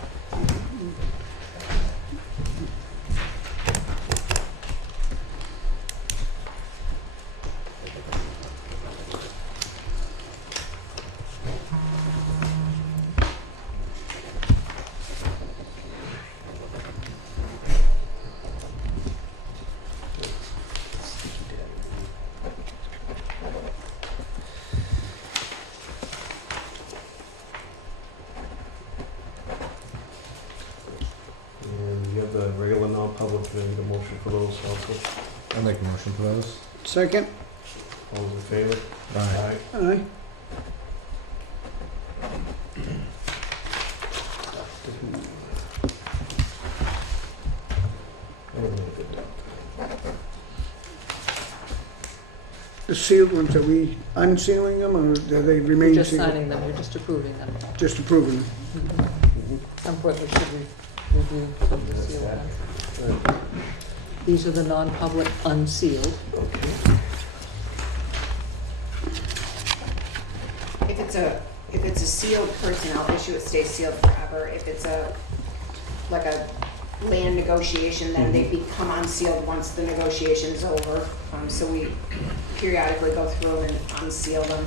And you have the regular non-public, and I need a motion for those also. I'll make a motion for those. Second? All those in favor? Aye. Aye. The sealed ones, are we unsealing them, or do they We're remain just sealed? signing them, we're just approving them. Just approving them? Some point we should review some of the sealed ones. These are the non-public unsealed. Okay. If it's a sealed person, I'll issue it, stays sealed forever. If it's a like a land negotiation, then they become unsealed once the negotiation is over. So we periodically go through and unseal them.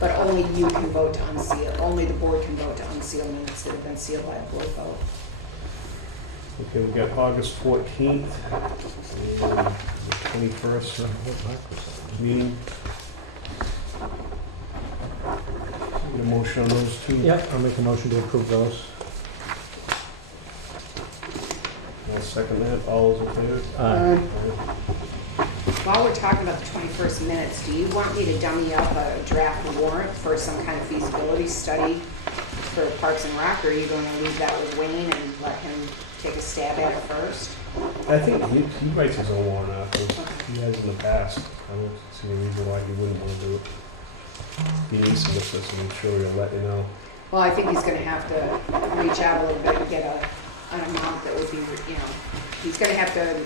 But only you can vote to unseal, only the board can vote to unseal minutes that have been sealed by a board vote. Okay, we've got August 14th and the 21st meeting. Need a motion on those two? Yep, I'll make a motion to approve those. I'll second that. All those in favor? Uh, While we're talking about the 21st minutes, do you want me to dummy up a draft warrant for some kind of feasibility study for Parks and Rec, or are you going to leave that with Wayne and let him take a stab at it first? I think he writes his own warrant articles. He has in the past. I don't see any reason why he wouldn't want to do it. He needs to look this, and I'm sure he'll let you know. Well, I think he's going to have to reach out a little bit and get an amount that would be, he's going to have to,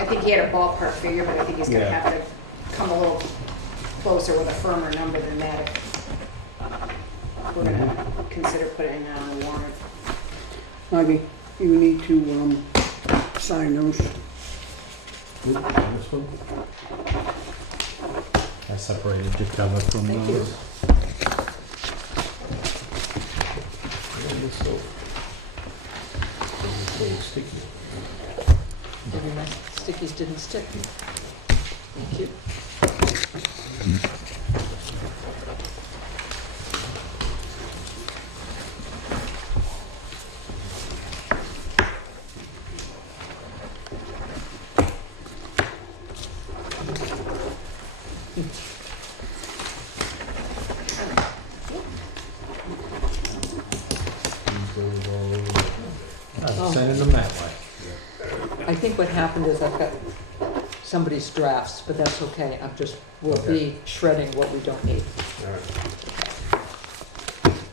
I think he had a ballpark figure, but I think he's going to Yeah. have to come a little closer with a firmer number than that if we're going to consider putting it on the warrant. Maggie, you need to sign those. This one? I separated the cover from Thank you. those. Yeah, this so. This one's sticky. Maybe my stickies didn't stick. Thank you. I'm sending them that way. I think what happened is I've got somebody's drafts, but that's okay. We'll be shredding what we don't need. All right.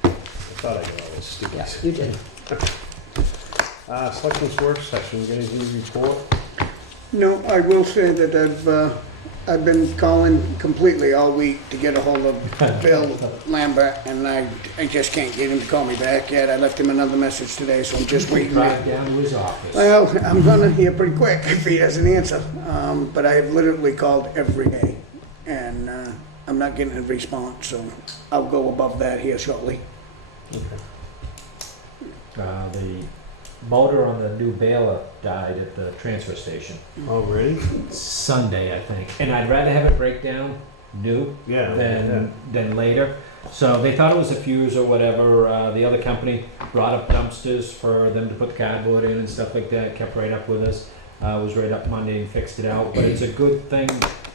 I thought I got all those Yeah, stickies. you did. Selectmen's work session, got anything to report? No, I will say that I've been calling completely all week to get a hold of Bill Lambert, and I just can't get him to call me back yet. I left him another message today, so I'm just waiting. Drive down to his office. Well, I'm gonna hear pretty quick if he doesn't answer. But I have literally called every day, and I'm not getting a response, so I'll go above that here shortly. Okay. The motor on the new baler died at the transfer station Oh, really? Sunday, I think. And I'd rather have it break down new Yeah. than later. So they thought it was a fuse or whatever. The other company brought up dumpsters for them to put the cardboard in and stuff like that. Kept right up with us. Was right up Monday and fixed it out. But it's a good thing.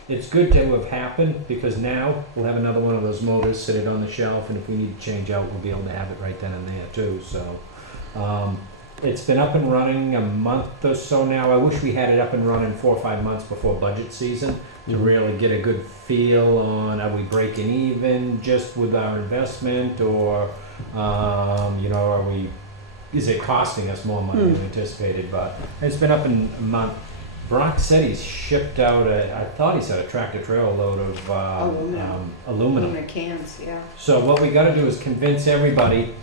It's good to have happened because now we'll have another one of those motors sitting on the shelf, and if we need to change out, we'll be able to have it right then and there too. So it's been up and running a month or so now. I wish we had it up and running 4 or 5 months before budget season to really get a good feel on, are we breaking even just with our investment, or is it costing us more money than anticipated? But it's been up in a month. Brock said he's shipped out I thought he said a tractor trailer load of aluminum. Aluminum cans, yeah. So what we gotta do is convince everybody,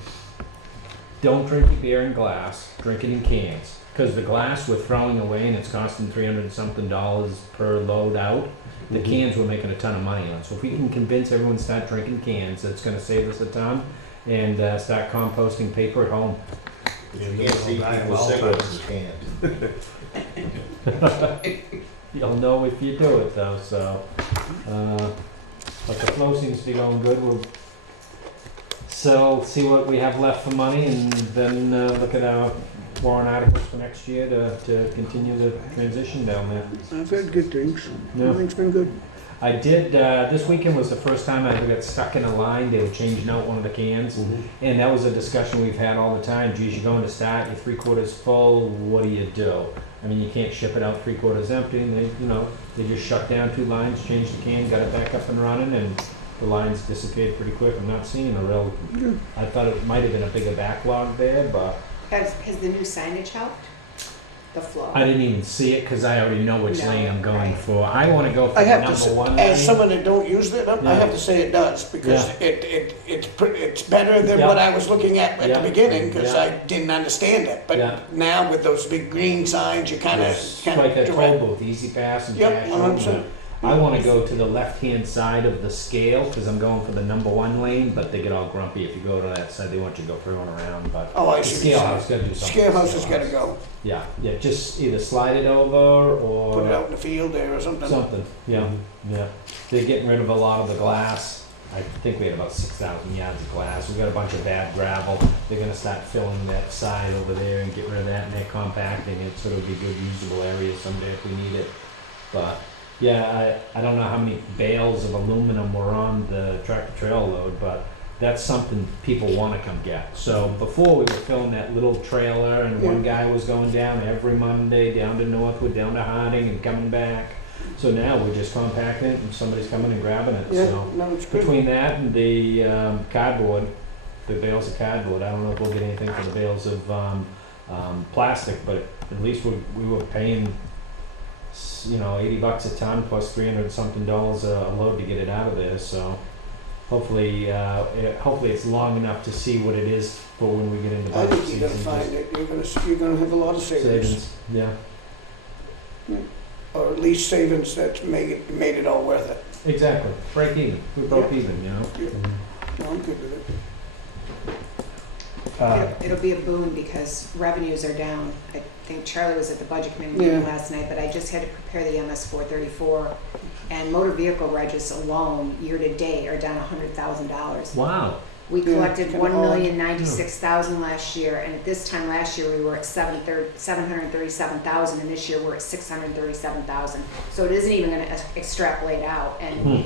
don't drink your beer in glass, drink it in cans. Because the glass we're throwing away and it's costing $300 and something per load out. The cans we're making a ton of money on. So if we can convince everyone to start drinking cans, that's gonna save us a ton. And start composting paper at home. Yeah, You can't see people's cigarettes in cans. You'll know if you do it though, so. But the flow seems to be going good. We'll see what we have left for money, and then look at our warrant articles for next year to continue the transition down there. I've had good things. Yeah. Everything's been good. I did, this weekend was the first time I ever got stuck in a line. They were changing out one of the cans. And that was a discussion we've had all the time. Geez, you're going to start, you're 3/4 full, what do you do? I mean, you can't ship it out 3/4 empty, and they just shut down 2 lines, changed the can, got it back up and running, and the lines disappeared pretty quick. I'm not seeing a real, I thought it might have been a bigger backlog there, but Has the new signage helped? the flow. I didn't even see it because I already know which No, lane I'm going right. for. I want to go for I the have to, number one as lane. someone that don't use it, I Yeah. have to say it does, because it's better than Yeah. what I was looking at Yeah. the beginning, because Yeah. I didn't understand it. Yeah. But now with those big green signs, you kind of, It's like a toll booth, easy pass and Yep, cash. 100%. I want to go to the left-hand side of the scale because I'm going for the number one lane, but they get all grumpy if you go to that side. They want you to go through and around, but Oh, I the see. scale house got to do something. Scale house has gotta go, Yeah, yeah, just either slide it over or put it out in the field there or something. something. Yeah, yeah. They're getting rid of a lot of the glass. I think we had about 6,000 yards of glass. We got a bunch of bad gravel. They're gonna start filling that side over there and get rid of that, and they're compacting it so it'll be good usable area someday if we need it. But yeah, I don't know how many bales of aluminum were on the tractor trail load, but that's something people want to come get. So before we were filling that little trailer, and one guy was going down every Monday down to Northwood, down to Harding, and coming back. So now we're just compacting it, and somebody's coming and grabbing it. Yeah, So no, it's good. between that and the cardboard, the bales of cardboard, I don't know if we'll get anything for the bales of plastic, but at least we were paying, you know, $80 a ton plus $300 something a load to get it out of there. So hopefully, hopefully it's long enough to see what it is for when we get into I budget think you're season. gonna find it, you're gonna have a lot of savings, Savings, yeah, or at least savings that made it all worth it. exactly. Break even. We broke even, you know. No, I'm good with it. It'll be a boon because revenues are down. I think Charlie was at the budget committee meeting Yeah. last night, but I just had to prepare the MS 434. And motor vehicle registers alone, year to date, are down $100,000. Wow. We Yeah, collected kinda odd. 1,096,000 last year, and at this time last year, we were at 737,000, and this year we're at 637,000. So it isn't even gonna extrapolate out, and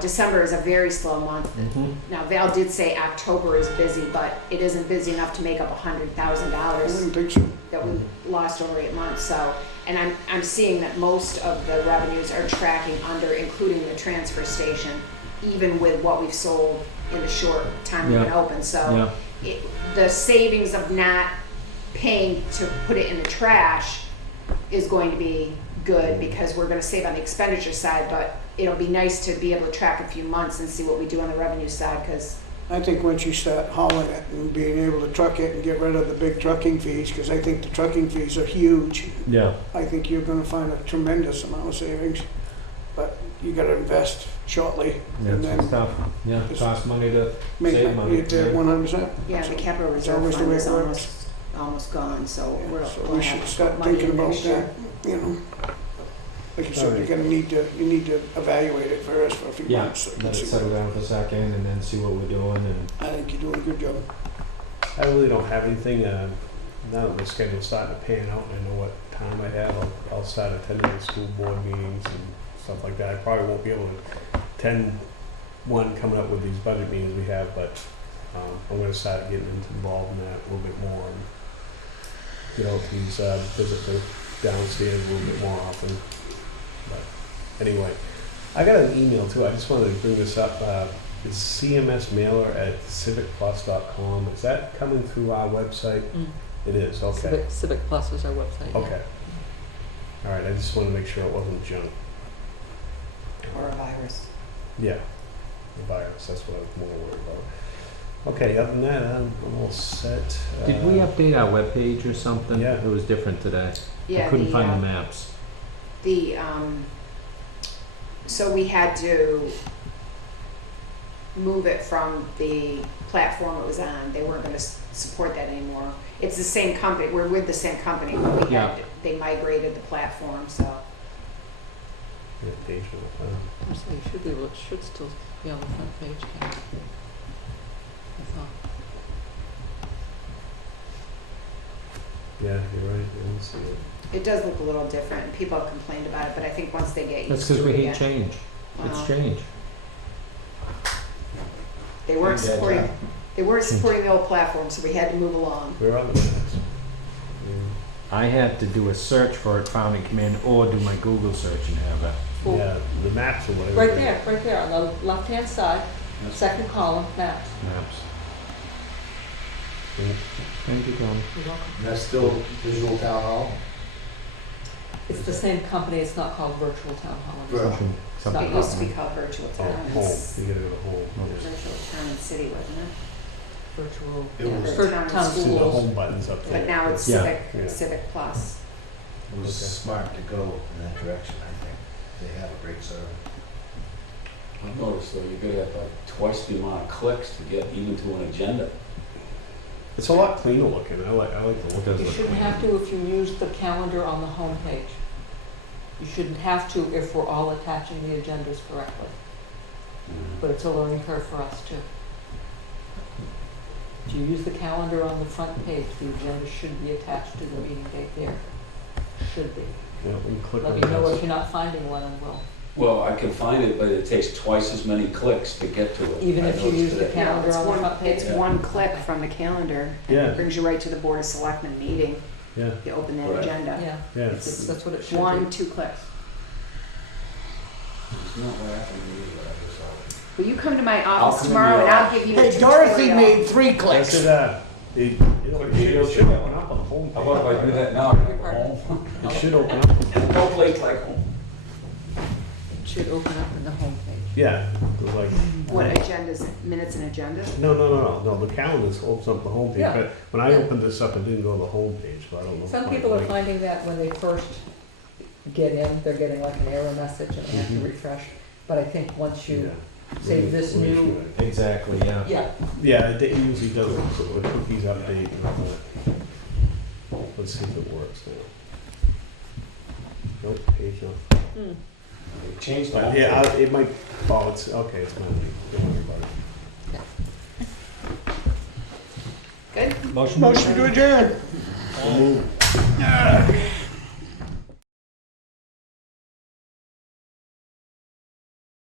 December is a very slow month. Mm-hmm. Now Val did say October is busy, but it isn't busy enough to make up I $100,000 wouldn't think so. that we lost over 8 months, so. And I'm seeing that most of the revenues are tracking under, including the transfer station, even with what we've sold in the short time we've been open, so. Yeah. The savings of not paying to put it in the trash is going to be good, because we're gonna save on the expenditure side, but it'll be nice to be able to track a few months and see what we do on the revenue side, because I think once you start hauling it and being able to truck it and get rid of the big trucking fees, because I think the trucking fees are huge, Yeah. I think you're gonna find a tremendous amount of savings. But you gotta invest shortly Yeah, and it's then tough. Yeah, just cost money to make save that, money. get there 100%. yeah, the capital It's reserve always the fund way is it works. almost gone, so Yeah, we'll so we'll we have should start money thinking in about next year. that, you know. Like you said, Alright. you need to evaluate it first for a few Yeah, months. so you can let it see settle what- down for a second and then see what we're doing and. I think you're doing a good job. I really don't have anything, now that the schedule's starting to pan out, and I know what time I have, I'll start attending the school board meetings and stuff like that. I probably won't be able to attend one coming up with these budget meetings we have, but, I'm gonna start getting involved in that a little bit more and get out to these, visit the downstairs a little bit more often. But anyway, I got an email too, I just wanted to bring this up, it's CMS mailer at civicplus.com. Is that coming through our website? Mm. It is, okay. Civic Plus is our website. yeah. Okay. All right, I just want to make sure it wasn't junk. Or a virus. Yeah, the virus, that's what I was more worried about. Okay, other than that, I'm all set. Did we update our webpage or something? Yeah. It was different today. Yeah, I couldn't find the the, maps. so we had to move it from the platform it was on. They weren't gonna support that anymore. It's the same company, we're with the same company, but we Yeah. had, they migrated the platform, so. Yeah, page one. Actually, you should be able, it should still be on the front page, Ken. I thought. Yeah, you're right, I didn't see it. It does look a little different, and people have complained about it, but I think once they get That's used because to we it hate again. change. It's change. They weren't Yeah, supporting, yeah. they weren't supporting the old platform, so we had to move along. Where are the maps? I had to do a search for it, found it, come in, or do my Google search and have it. Yeah, the maps or whatever. Right there, on the left-hand side, second column, maps. Maps. Thank you, Colin. You're welcome. And that's still visual town hall? It's the same company, it's not called Virtual Town Hall. Virtual. It used to be called Virtual Oh, Town. home, It's you gotta go to home. Virtual Town and City, wasn't it? Virtual. It was- For town Town and See the schools, home buttons up there. but now it's Yeah. Civic, Yeah. Civic Plus. It was Okay. smart to go in that direction, I think. They have a great service. I noticed though, you gotta have like twice the amount of clicks to get even to an agenda. It's a lot cleaner looking. I like the look of You it. shouldn't have to if you use the calendar on the home page. You shouldn't have to if we're all attaching the agendas correctly, but it's a learning curve for us too. If you use the calendar on the front page, the agenda should be attached to the meeting date there. Should be. Yeah, we can click Let on me know if this. you're not finding one and we'll, Well, I can find it, but it takes twice as many clicks to get to it. even I if you noticed use the that. calendar It's on the one, front page. it's Yeah. one click from the calendar, and Yeah. it brings you right to the Board of Selectmen meeting. Yeah, You open that Right. agenda. Yeah, yeah. that's what it should be. 1, 2 clicks. It's not what happened to me, but I just saw it. Will you come to my I'll office come in tomorrow your and I'll give you a Hey, tutorial? Dorothy made 3 That's clicks. it, it should open up on the home How about if I page. do that now? I can go home. It should open up. No place like home. It should open up in the home page. Yeah, it was like, What agendas, minutes and agendas? no, the calendar opens up the home page, Yeah. but when I Yeah. opened this up, it didn't go to the home page, so I don't know. Some quite people are why. finding that when they first get in, they're getting like an error message and they have to Mhm. refresh. But I think once you Yeah. say this What new, issue I- Exactly, yeah. yeah, Yeah, it usually does it, so the cookies update and all that. Let's see if it works now. Nope, page not. hmm, They changed the whole Yeah, thing. it might, oh, it's, okay, it's gonna be, don't worry about it. Good? Motion. Motion to adjourn. We'll move.